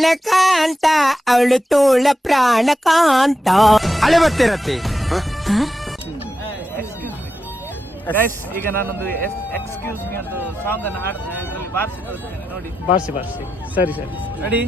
ಪ್ರಾಣಕಾಂತ ಅವಳು ತೋಳ ಪ್ರಾಣಕಾಂತ ಅಲೆ ಬರ್ತಿರತ್ತೆ. ಗೈಸ್, ಈಗ ನಾನೊಂದು ಎಕ್ಸ್ಕ್ಯೂಸ್ ಮೀ ಒಂದು ಸಾಂಗ್ ಅನ್ನು ಹಾಡ್ತೇನೆ, ಅದರಲ್ಲಿ ಬಾರಿಸಿ ತೋರಿಸ್ತೇನೆ ನೋಡಿ. ಬಾರಿಸಿ ಸರಿ ರೆಡಿ?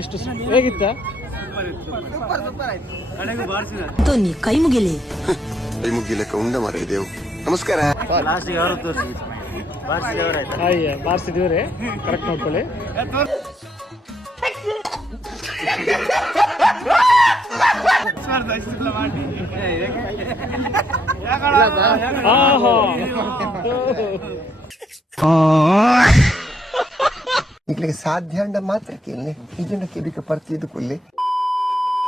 ಎಷ್ಟು ಹೇಗಿತ್ತ? ನೀ ಕೈ ಮುಗಿಲಿ. ಕೈ ಮುಗಿಲಕ್ಕ ಉಂಡ ಮಾರಿದೇವು. ನಮಸ್ಕಾರ. ಅಯ್ಯ ಬಾರಿಸಿದೀವ್ರಿ, ಕರೆಕ್ಟ್ ನೋಡ್ಕೊಳ್ಳಿ. ಸಾಧ್ಯ ಅಂಡ ಮಾತ್ರ ಕೇಳಿ ಇದನ್ನ ಕಿಬಿಕ ಪರ್ತಿದ್ದು ಕೊಲ್ಲಿ